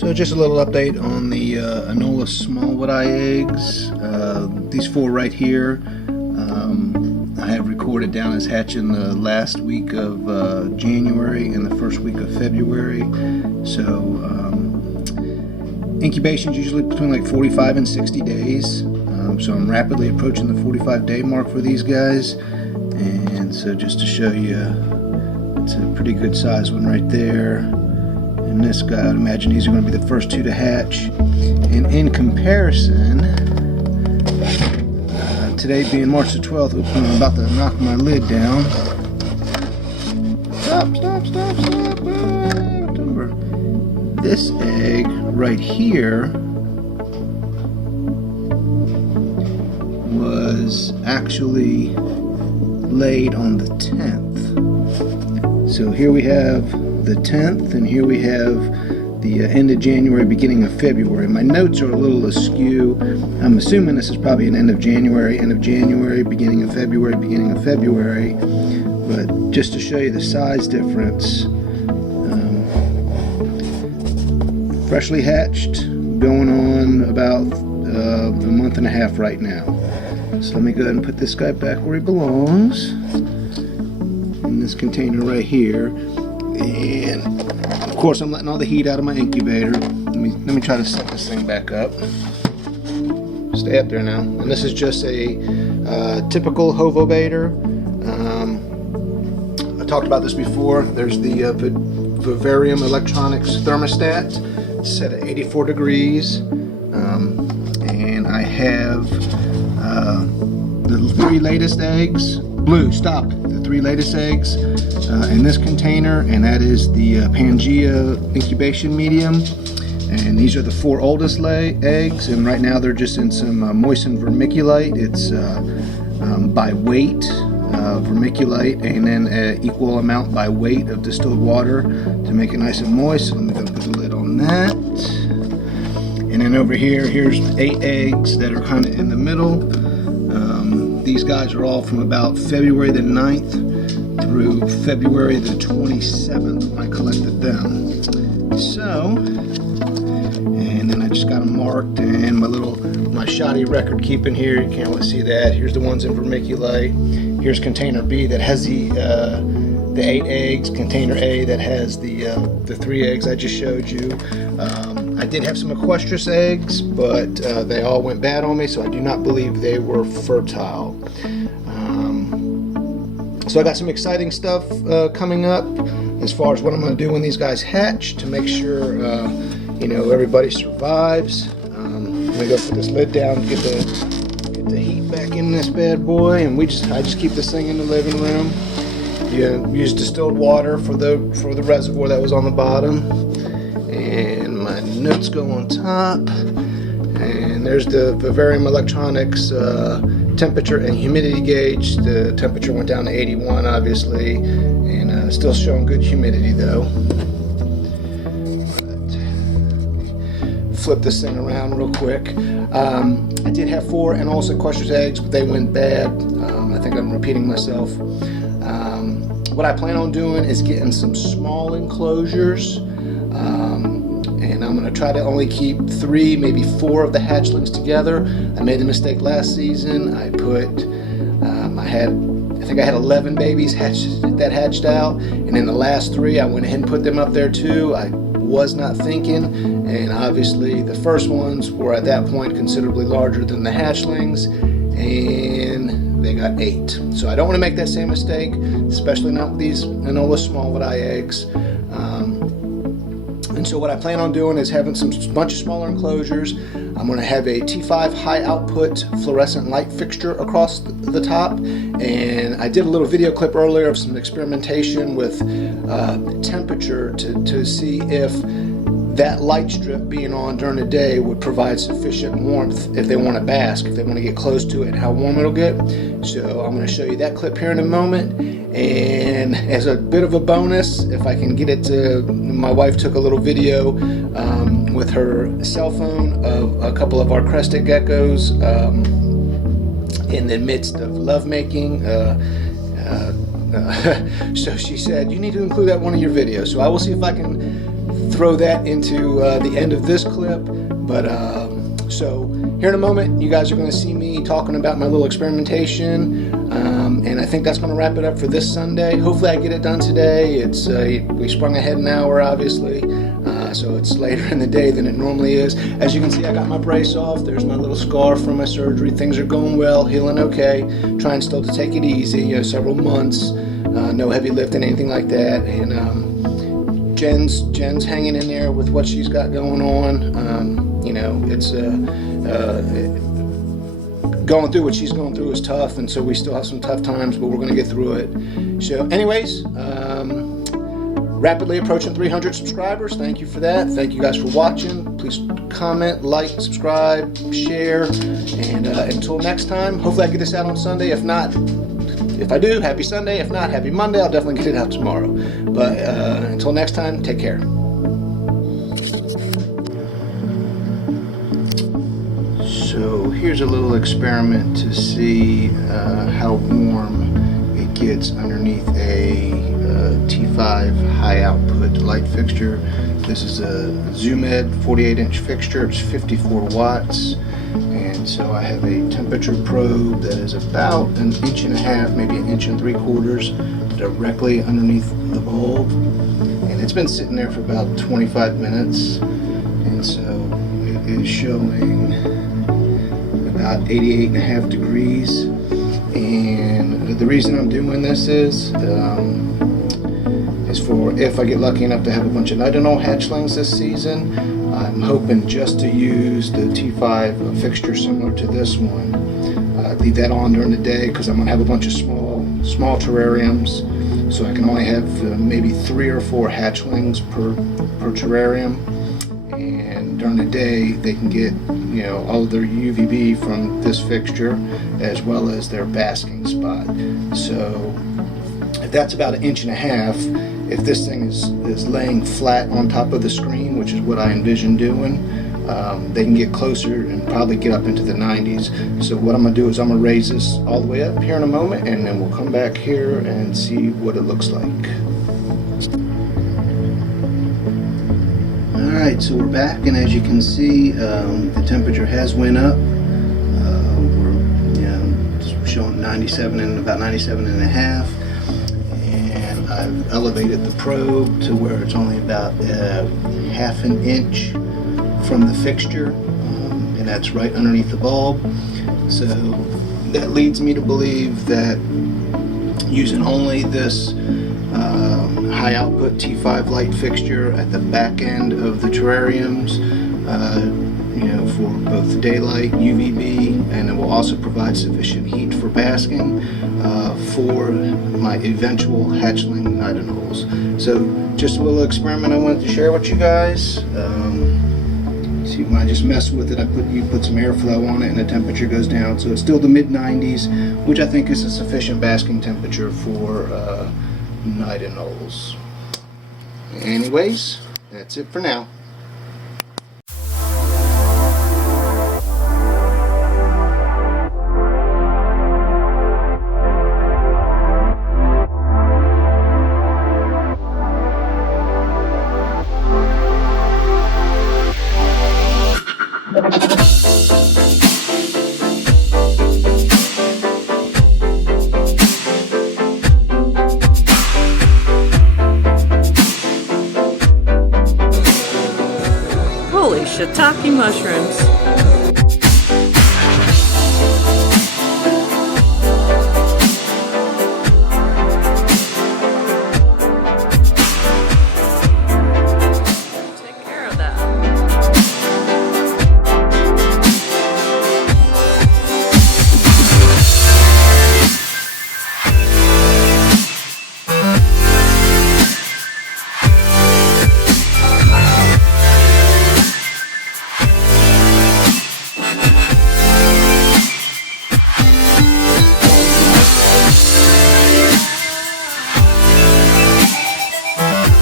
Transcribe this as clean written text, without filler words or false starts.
So just a little update on the Anole smallwood eye eggs. These 4 right here, I have recorded down as hatching the last week of January and the first week of February. So incubation is usually between like 45 and 60 days. So I'm rapidly approaching the 45-day mark for these guys. And so just to show you, it's a pretty good size one right there. And this guy, I'd imagine these are going to be the first 2 to hatch. And in comparison, today being March the 12th, I'm about to knock my lid down. Stop. This egg right here was actually laid on the 10th. So here we have the 10th, and here we have the end of January, beginning of February. My notes are a little askew. I'm assuming this is probably an end of January, beginning of February. But just to show you the size difference, freshly hatched, going on about a month and a half right now. So let me go ahead and put this guy back where he belongs, in this container right here. And of course I'm letting all the heat out of my incubator. Let me try to set this thing back up. Stay up there now. And this is just a typical Hovobator. I talked about this before. There's the Vivarium Electronics thermostat set at 84 degrees. And I have the 3 latest eggs. Blue, stop. The 3 latest eggs in this container, and that is the Pangea incubation medium. And these are the 4 oldest eggs, and right now they're just in some moistened vermiculite. It's by weight vermiculite, and then an equal amount by weight of distilled water to make it nice and moist. So let me go put the lid on that. And then over here, here's 8 eggs that are kind of in the middle. These guys are all from about February the 9th through February the 27th when I collected them. So, and then I just got them marked, and my shoddy record keeping here, you can't really see that. Here's the ones in vermiculite. Here's container B that has the 8 eggs, container A that has the 3 eggs I just showed you. I did have some equestrious eggs, but they all went bad on me, so I do not believe they were fertile. So I got some exciting stuff coming up as far as what I'm going to do when these guys hatch to make sure everybody survives. I'm going to go put this lid down, get the heat back in this bad boy, and I just keep this thing in the living room. You use distilled water for the reservoir that was on the bottom, and my notes go on top. And there's the Vivarium Electronics temperature and humidity gauge. The temperature went down to 81, obviously, and still showing good humidity though. Flip this thing around real quick. I did have 4 Anole equestrious eggs, but they went bad. I think I'm repeating myself. What I plan on doing is getting some small enclosures, and I'm going to try to only keep 3, maybe 4 of the hatchlings together. I made the mistake last season. I think I had 11 babies that hatched out, and in the last 3 I went ahead and put them up there too. I was not thinking, and obviously the first ones were at that point considerably larger than the hatchlings, and they got 8. So I don't want to make that same mistake, especially not with these Anole smallwood eye eggs. And so what I plan on doing is having a bunch of smaller enclosures. I'm going to have a T5 high output fluorescent light fixture across the top, and I did a little video clip earlier of some experimentation with temperature to see if that light strip being on during the day would provide sufficient warmth if they want to bask, if they want to get close to it, and how warm it'll get. So I'm going to show you that clip here in a moment. And as a bit of a bonus, if I can get it to, my wife took a little video with her cell phone of a couple of our crested geckos in the midst of lovemaking. So she said, you need to include that in one of your videos. So I will see if I can throw that into the end of this clip. But so here in a moment, you guys are going to see me talking about my little experimentation. And I think that's going to wrap it up for this Sunday. Hopefully I get it done today. It's we sprung ahead an hour, obviously. So it's later in the day than it normally is. As you can see, I got my brace off. There's my little scar from my surgery. Things are going well, healing okay. Trying still to take it easy, you know, several months. No heavy lifting, anything like that. And Jen's hanging in there with what she's got going on. You know, it's going through what she's going through is tough, and so we still have some tough times, but we're going to get through it. So anyways, rapidly approaching 300 subscribers. Thank you for that. Thank you guys for watching. Please comment, like, subscribe, share, and until next time, hopefully I get this out on Sunday. If not, if I do, happy Sunday. If not, happy Monday. I'll definitely get it out tomorrow. But until next time, take care. So here's a little experiment to see how warm it gets underneath a T5 high output light fixture. This is a ZoomEd 48-inch fixture. It's 54 watts. And so I have a temperature probe that is about 1.5 inches, maybe 1.75 inches, directly underneath the bulb. And it's been sitting there for about 25 minutes. And so it is showing about 88.5 degrees. And the reason I'm doing this is for if I get lucky enough to have a bunch of Anole hatchlings this season. I'm hoping just to use the T5 fixture similar to this one. Leave that on during the day because I'm going to have a bunch of small terrariums, so I can only have maybe 3 or 4 hatchlings per terrarium. And during the day they can get, you know, all of their UVB from this fixture as well as their basking spot. So if that's about 1.5 inches, if this thing is laying flat on top of the screen, which is what I envision doing, they can get closer and probably get up into the 90s. So what I'm going to do is I'm going to raise this all the way up here in a moment, and then we'll come back here and see what it looks like. Alright, so we're back, and as you can see, the temperature has went up. We're showing 97 and about 97.5. I've elevated the probe to where it's only about 1/2 inch from the fixture, and that's right underneath the bulb. So that leads me to believe that using only this high output T5 light fixture at the back end of the terrariums, you know, for both daylight, UVB, and it will also provide sufficient heat for basking for my eventual hatchling night anoles. So just a little experiment I wanted to share with you guys. See, when I just mess with it, you put some airflow on it and the temperature goes down, so it's still the mid-90s, which I think is a sufficient basking temperature for night anoles. Anyways, that's it for now. Holy shiitake mushrooms.